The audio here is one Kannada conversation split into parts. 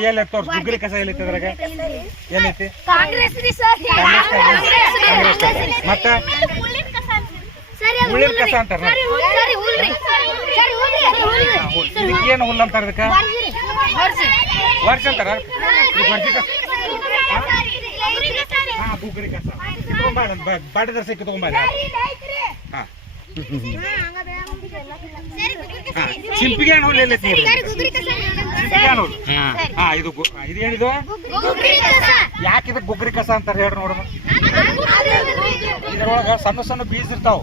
ಎಲ್ಲ ತೋರ್ಸ್ ಗುಗ್ರಿ ಕಸ ಎಲ್ಲೈತಿ ಅದ್ರಾಗ ಎಲ್ಲೈತಿ ಮತ್ತ ಹುಲ್ಲಿನ ಕಸ ಅಂತಾರ ಇದಕ್ಕೇನು ಹುಲ್ಲು ಅಂತಾರ ಇದಕ್ಕ ವರ್ಷ ಅಂತಾರ ಗುಗ್ರಿ ಕಸ ಬಾಡಿದ್ರ ಸಿಕ್ಕಿ ತಗೊಂಬ ಚಿಂಪಿಗೆ ಹುಲ್ಲು ಎಲ್ಲೈತಿ ಇದೇನಿದು ಯಾಕೆ ಇದಕ್ಕೆ ಗುಗ್ರಿ ಕಸ ಅಂತಾರ ಹೇಳ್ರಿ ನೋಡೋಣ ಇದ್ರೊಳಗ ಸಣ್ಣ ಸಣ್ಣ ಬೀಜ ಇರ್ತಾವ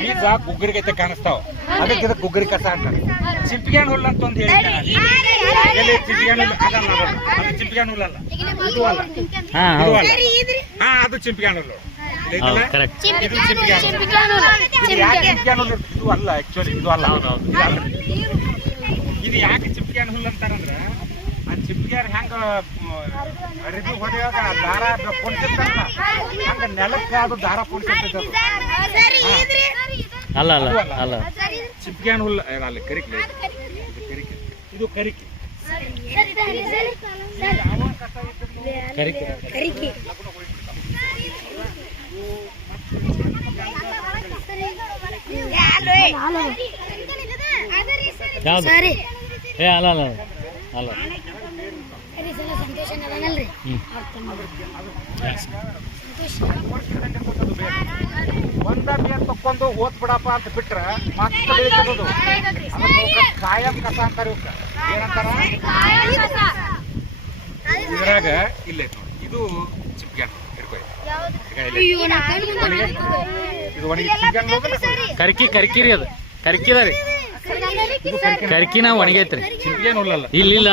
ಬೀಜ ಗುಗ್ರಿಗೈತೆ ಕಾಣಿಸ್ತಾವ ಅದಕ್ಕೆ ಇದಕ್ಕೆ ಗುಗ್ರಿ ಕಸ ಅಂತಾರ ಚಿಂಪಿಗೆ ಹುಲ್ಲು ಅಂತ ಒಂದು ಹೇಳಿದ್ದೆ ಎಲ್ಲಿ ಚಿಂಪಿಗೆ ಹುಲ್ಲು ಅದು ಚಿಂಪಿಗೆ ಹುಲ್ಲು ಅಲ್ಲ ಇದು ಅಲ್ಲ ಅದು ಚಿಂಪಿಗೆ ಹುಲ್ಲು ಇದು ಅಲ್ಲ ಆಕ್ಚುಲಿ ಇದು ಅಲ್ಲ ಇದು ಯಾಕೆ ಚಿಪ್ಪಿಗೆ ಹುಲ್ಲು ಅಂತಾರಂದ್ರ ಆ ಚಿಪ್ಪಿಗ್ಯಾರ ಹೆಂಗ ಅರಿದು ಹೊಡೆಯುವಾಗ ದಾರ ಪೊಣ್ಸಿರ್ತಾರಲ್ಲ ಹಂಗ ನೆಲಕ್ಕೆ ಅದು ದಾರ ಪೊಣ್ಸಿರ್ತೈತೆ ಅಲ್ಲ ಅಲ್ಲ ಅಲ್ಲ ಚಿಪ್ಪಿಗೆ ಹುಲ್ಲು ಅಲ್ಲಿ ಕರಿಕೆ ಇದು ಕರಿಕೆ ಕರಿಕೆ ಒಂದ ಬೇರ್ ತಕ್ಕೊಂಡು ಓದ್ ಬಿಡಪ್ಪ ಅಂತ ಬಿಟ್ರ ಮಸ್ತ್ ಬೆಳಿತದದು ಕಾಯಂ ಕಸ ಅಂತಾರ ಏನಂತಾರ ಇದ್ರಾಗ ಇಲ್ಲೇ ನೋಡಿ ಇದು ಚಿಪ್ಪಿಗೆ ಕರ್ಕಿರಿ ಅದು ಕರ್ಕಿದ ರೀ ಕರ್ಕಿನ ಒಣಗೈತ್ರಿ ಇಲ್ಲ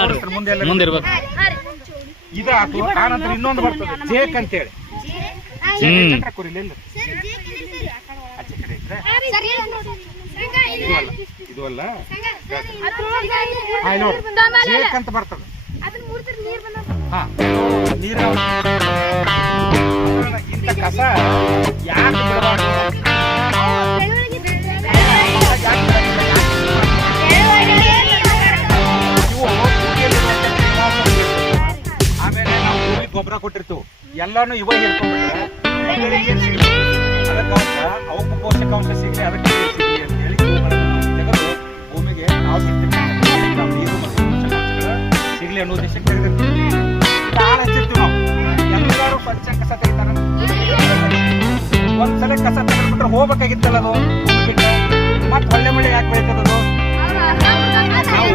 ಮುಂದೆ ಇರ್ಬೇಕು ಇದಾತು ಆನಂತರ ಇನ್ನೊಂದು ಬರ್ತದೆ ಜೇಕ್ ಅಂತೇಳಿ ಇದು ಅಲ್ಲ ಜೇಕ್ ಅಂತ ಬರ್ತದೆ ನೀರ ಇಂಥ ಕಸ ಯಾಕೆ ಬಿಡಬಾರ್ದು ಆಮೇಲೆ ನಾವು ಗೊಬ್ಬರ ಕೊಟ್ಟಿರ್ತೀವಿ ಎಲ್ಲಾನು ಇವಾಗ ಹೇಳ್ಕೊಂಡ್ಬಿಟ್ರೆ ಅದಕ್ಕೆ ಅವಕ್ಕೂ ಪೋಷಕಾಂಶ ಸಿಗಲಿ ಅದಕ್ಕೆ ಸಿಗಲಿ ಅಂತ ಹೇಳಿ ತೆಗೆದು ಭೂಮಿಗೆ ನಾವು ನೀರು ಮತ್ತು ಪೋಷಕಾಂಶಗಳು ಸಿಗಲಿ ಅನ್ನೋ ಉದ್ದೇಶಕ್ಕೆ ತೆಗೆದಿರ್ತೀವಿ ಆಳ ಹಚ್ಚಿರ್ತೀವಿ ನಾವು ಎಲ್ಲರೂ ಸ್ವಚ್ಛ ಕಸ ತೆಗಿತಾರ ಒಂದ್ಸಲ ಕಸ ತೆಗೆದ್ಬಿಟ್ರೆ ಹೋಗ್ಬೇಕಾಗಿತ್ತಲ್ಲ ಅದು ಮತ್ತೆ ಒಳ್ಳೆ ಮಳೆ ಯಾಕೆ ಬೆಳೀತದದು ನಾವು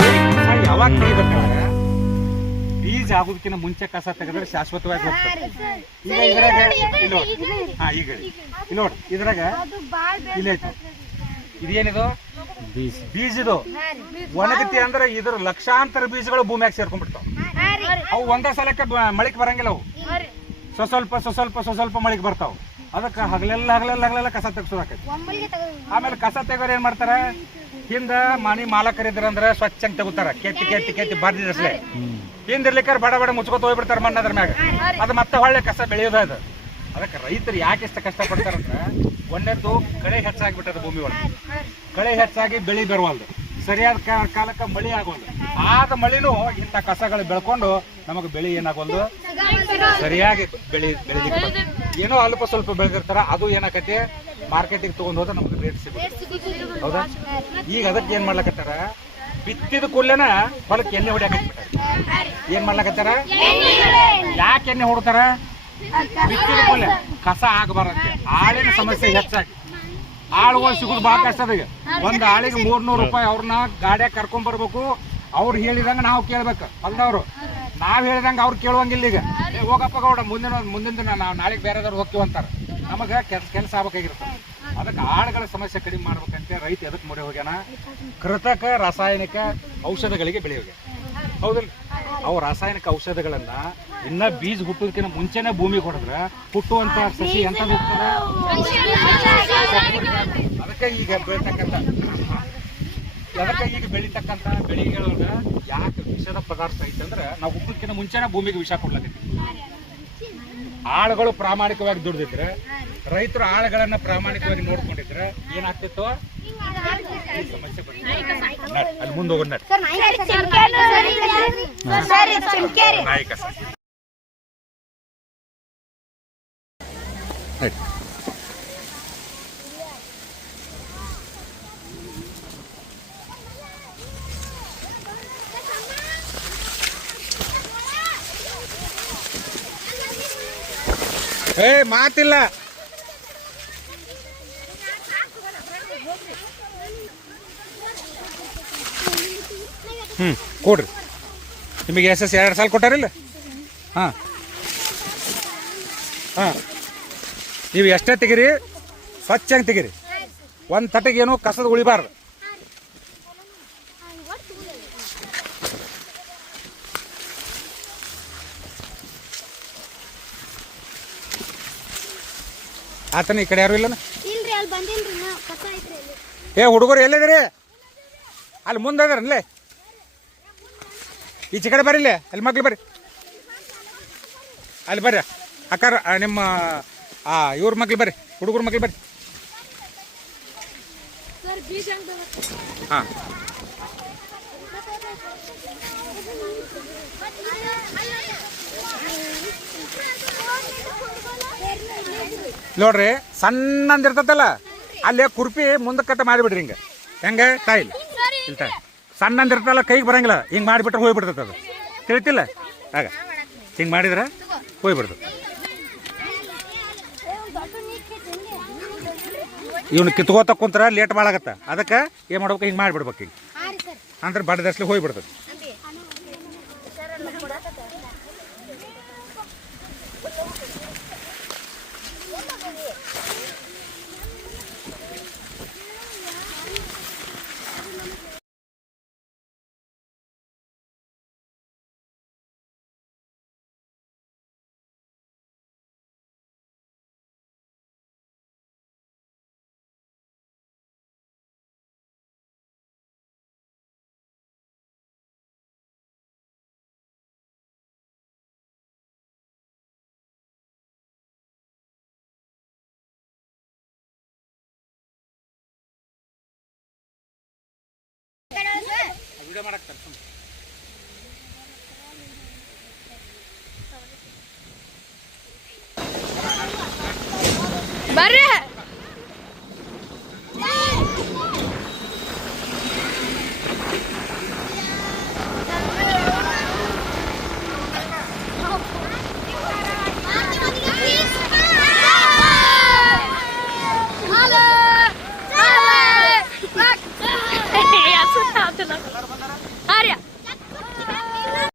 ಯಾವಾಗ ತೆಗಿಬೇಕಾದ್ರೆ ಬೀಜ ಆಗೋದಕ್ಕಿಂತ ಮುಂಚೆ ಕಸ ತೆಗೆದ್ರೆ ಶಾಶ್ವತವಾಗಿ ಹೋಗ್ತದೆ ಈಗ ಇದ್ರಾಗ ಈಗ ಇಲ್ಲಿ ನೋಡಿ ಇದ್ರಾಗ ಇಲ್ಲೈತೆ ಇದೇನಿದು ಬೀಜದು ಒಣಗತಿ ಅಂದ್ರೆ ಇದ್ರ ಲಕ್ಷಾಂತರ ಬೀಜಗಳು ಭೂಮಿಯಾಗ ಸೇರ್ಕೊಂಡ್ಬಿಡ್ತಾವ ಅವು ಒಂದೇ ಸಲಕ್ಕೆ ಮಳಿಗೆ ಬರಂಗಿಲ್ಲ ಅವು ಸ್ವಲ್ಪ ಮಳಿಗೆ ಬರ್ತಾವ ಅದಕ್ಕೆ ಹಗಲೆಲ್ಲ ಕಸ ತೆಗ್ಸೋದಾಕೈತಿ ಆಮೇಲೆ ಕಸ ತೆಗೋರು ಏನ್ ಮಾಡ್ತಾರ ಹಿಂದ ಮನಿ ಮಾಲಕರಿದ್ರಂದ್ರೆ ಸ್ವಚ್ಛ ತೆಗುತ್ತಾರ ಕೆತ್ತಿ ಬರ್ದಿದ್ರಸ್ಲೆ ಹಿಂದಿರ್ಲಿಕ್ಕಾರ ಬಡ ಮುಚ್ಕೋತ ಹೋಗ್ಬಿಡ್ತಾರ ಮಣ್ಣು ಅದ್ರ ಮ್ಯಾಗ ಅದು ಮತ್ತೆ ಹೊಳ್ಳೆ ಕಸ ಬೆಳೆಯೋದ ಅದು ಅದಕ್ಕೆ ರೈತರು ಯಾಕೆ ಇಷ್ಟ ಕಷ್ಟಪಡ್ತಾರಂದ್ರೆ ಒಂದೇದ್ದು ಕಳೆ ಹೆಚ್ಚಾಗಿಬಿಟ್ಟದ ಭೂಮಿ ಒಳಗೆ ಕಳೆ ಹೆಚ್ಚಾಗಿ ಬೆಳಿ ಬರುವಲ್ದು ಸರಿಯಾದ ಕಾಲಕ್ಕೆ ಮಳಿ ಆಗೋದು ಆದ ಮಳಿನೂ ಇಂಥ ಕಸಗಳು ಬೆಳ್ಕೊಂಡು ನಮಗೆ ಬೆಳಿ ಏನಾಗೋದು ಸರಿಯಾಗಿ ಬೆಳಿಲಿಕ್ಕೆ ಏನೋ ಅಲ್ಪ ಸ್ವಲ್ಪ ಬೆಳೆದಿರ್ತಾರ ಅದು ಏನಾಕತಿ ಮಾರ್ಕೆಟಿಗೆ ತಗೊಂಡ್ ಹೋದ್ರೆ ನಮ್ಗೆ ರೇಟ್ ಸಿಗುತ್ತೆ ಹೌದಾ ಈಗ ಅದಕ್ಕೆ ಏನ್ ಮಾಡ್ಲಕತ್ತಾರ ಬಿತ್ತಿದ ಕೂಡ್ಲೇನ ಹೊಲಕ್ಕೆ ಎಣ್ಣೆ ಹೊಡಿಯಾಕತ್ಬಿಟ್ಟಾರ ಏನ್ ಮಾಡ್ಲಕತ್ತಾರ ಯಾಕೆ ಎಣ್ಣೆ ಹೊಡ್ತಾರ ಬಿತ್ತಿದ ಕೂಡಲೇ ಕಸ ಆಗಬಾರಂತೆ ಆಳಿನ ಸಮಸ್ಯೆ ಹೆಚ್ಚಾಗಿ ಆಳುಗಳು ಸಿಗುದು ಬಹಳ ಕಷ್ಟ ಅದ ಒಂದ್ ಆಳಿಗೆ 300 ರೂಪಾಯಿ ಅವ್ರನ್ನ ಗಾಡಿಯಾಗ ಕರ್ಕೊಂಡ್ ಬರ್ಬೇಕು ಅವ್ರು ಹೇಳಿದಂಗ ನಾವು ಕೇಳ್ಬೇಕು ಅಲ್ದವ್ರು ನಾವ್ ಹೇಳಿದಂಗ ಅವ್ರು ಕೇಳುವಂಗಿಲ್ಲ ಈಗ ಹೋಗಪ್ಪ ಗೌಡ ಮುಂದಿನ ನಾವು ನಾಳೆಗೆ ಬೇರೆದವ್ರು ಹೋಗ್ತೀವಿ ಅಂತಾರ ನಮಗ ಕೆಲಸ ಆಗ್ಬೇಕಾಗಿರುತ್ತೆ ಅದಕ್ಕೆ ಆಳುಗಳ ಸಮಸ್ಯೆ ಕಡಿಮೆ ಮಾಡ್ಬೇಕಂತ ರೈತ ಎದಕ್ಕೆ ಮೊರೆ ಹೋಗ್ಯಾನ ಕೃತಕ ರಾಸಾಯನಿಕ ಔಷಧಗಳಿಗೆ ಬೆಳೆ ಹೋಗ್ಯಾನ ಹೌದಿಲ್ಲ ಅವು ರಾಸಾಯನಿಕ ಔಷಧಗಳನ್ನ ಇನ್ನ ಬೀಜ ಹುಟ್ಟೋದಕ್ಕಿಂತ ಮುಂಚೆನೆ ಭೂಮಿಗೆ ಹೊಡೆದ್ರೆ ಹುಟ್ಟುವಂತ ಸಸಿ ಎಂತ ಹೋಗ್ತದೆ ಅದಕ್ಕೆ ಈಗ ಬೆಳೀತಕ್ಕಂಥ ಬೆಳೆಗಳೊಳಗ ಯಾಕೆ ವಿಷದ ಪದಾರ್ಥ ಐತಂದ್ರೆ ನಾವು ಹುಟ್ಟೋದಕ್ಕಿಂತ ಮುಂಚೆನೆ ಭೂಮಿಗೆ ವಿಷ ಕೊಡ್ಲಕತ್ತೀವಿ ಆಳುಗಳು ಪ್ರಾಮಾಣಿಕವಾಗಿ ದುಡಿದಿದ್ರೆ ರೈತರು ಆಳುಗಳನ್ನ ಪ್ರಾಮಾಣಿಕವಾಗಿ ನೋಡ್ಕೊಂಡಿದ್ರೆ ಏನಾಗ್ತಿತ್ತು ಸಮಸ್ಯೆ ಬರ್ತದೆ. ಅಲ್ಲಿ ಮುಂದೆ ಹೋಗೋಣ ನಡ್. ನಾಯಿ ಕಸ ನಡಿ. ಮಾತಿಲ್ಲ. ಕೊಡ್ರಿ. ನಿಮಗೆ ಎಸ್ 2 ಸಾಲ ಕೊಟ್ಟಾರಿಲ್ಲ? ಹಾಂ ಹಾಂ, ನೀವು ಎಷ್ಟೇ ತೆಗೀರಿ ಸ್ವಚ್ಛಂಗೆ ತೆಗೀರಿ. ಒಂದು ತಟೆಗೇನು ಕಸದ ಉಳಿಬಾರ್ದು. ಆತನ ಈ ಕಡೆ ಯಾರು ಇಲ್ಲನ? ಹುಡುಗರು ಎಲ್ಲಿದ್ದೀರಿ? ಅಲ್ಲಿ ಮುಂದೆ ಅದಾರಲ್ಲೇ. ಈಚೆ ಕಡೆ ಬರ್ರಿ. ಅಲ್ಲಿ ಮಕ್ಳು ಬರ್ರಿ, ಅಲ್ಲಿ ಬರ್ರಿ. ಅಕ್ಕಾರ ನಿಮ್ಮ ಇವ್ರ ಮಕ್ಳು ಬರ್ರಿ, ಹುಡುಗರ ಮಕ್ಳು ಬರ್ರಿ. ಹಾಂ, ನೋಡ್ರಿ ಸಣ್ಣಂದಿರ್ತದಲ್ಲ, ಅಲ್ಲೇ ಕುರ್ಪಿ ಮುಂದಕ್ಕಟ್ಟ ಮಾಡಿಬಿಡ್ರಿ. ಹೆಂಗೆ ಟೈಲ್ ಇಲ್ಲ ಟೈಲ್ ಸಣ್ಣಂದಿರ್ತಲ್ಲ, ಕೈಗೆ ಬರಂಗಿಲ್ಲ. ಹಿಂಗೆ ಮಾಡಿಬಿಟ್ರೆ ಹೋಗ್ಬಿಡ್ತದೆ. ಅದು ತಿಳಿತಿಲ್ಲ? ಆಗ ಹಿಂಗೆ ಮಾಡಿದ್ರೆ ಹೋಗ್ಬಿಡ್ತದೆ. ಇವ್ನು ಕಿತ್ಕೋತ ಕುಂತ್ರ ಲೇಟ್ ಮಾಡಾಗತ್ತ. ಅದಕ್ಕೆ ಏನು ಮಾಡ್ಬೇಕು, ಹಿಂಗೆ ಮಾಡಿಬಿಡ್ಬೇಕು. ಹಿಂಗೆ ಅಂದ್ರೆ ಬಡ್ದಸ್ಲಿ ಹೋಗ್ಬಿಡ್ತದೆ. ಬರ್ರಿ.